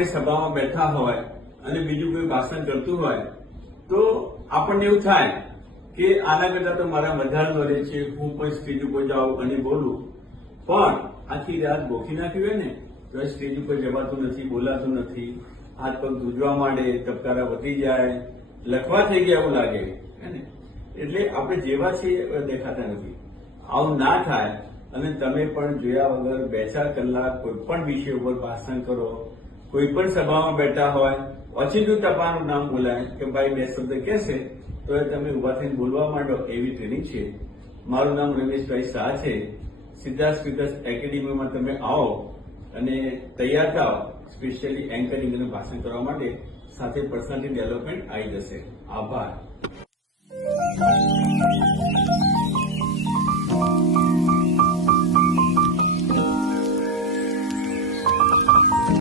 આપણે સભામાં બેઠા હોય અને બીજું કોઈ ભાષણ કરતું હોય તો આપણને એવું થાય કે આના કરતા તો મારા વધારે નોલેજ છે, હું પણ સ્ટેજ ઉપર જાઉં અને બોલું, પણ આખી રાત ગોખી નાખ્યું હોય ને તો સ્ટેજ ઉપર જવાતું નથી, બોલાતું નથી, હાથ પગ ધ્રુજવા માંડે, તબકારા વધી જાય, લખવા થઈ ગયા એવું લાગે ને. એટલે આપણે જેવા છીએ દેખાતા નથી. આવું ના થાય અને તમે પણ જોયા વગર 2-4 કલાક કોઈ પણ વિષય ઉપર ભાષણ કરો, કોઈ પણ સભામાં બેઠા હોય, ઓછીનું તમારું નામ બોલાય કે ભાઈ 2 શબ્દ કહેશે તો તમે ઉભા થઈને બોલવા માંડો, એવી ટ્રેનિંગ છે. મારું નામ રમેશભાઈ શાહ છે. સિદ્ધાર્થ સ્પીકર્સ એકેડેમીમાં તમે આવો અને તૈયાર થાઓ સ્પેશિયલી એન્કરિંગ અને ભાષણ કરવા માટે, સાથે પર્સનાલિટી ડેવલપમેન્ટ આવી જશે. આભાર.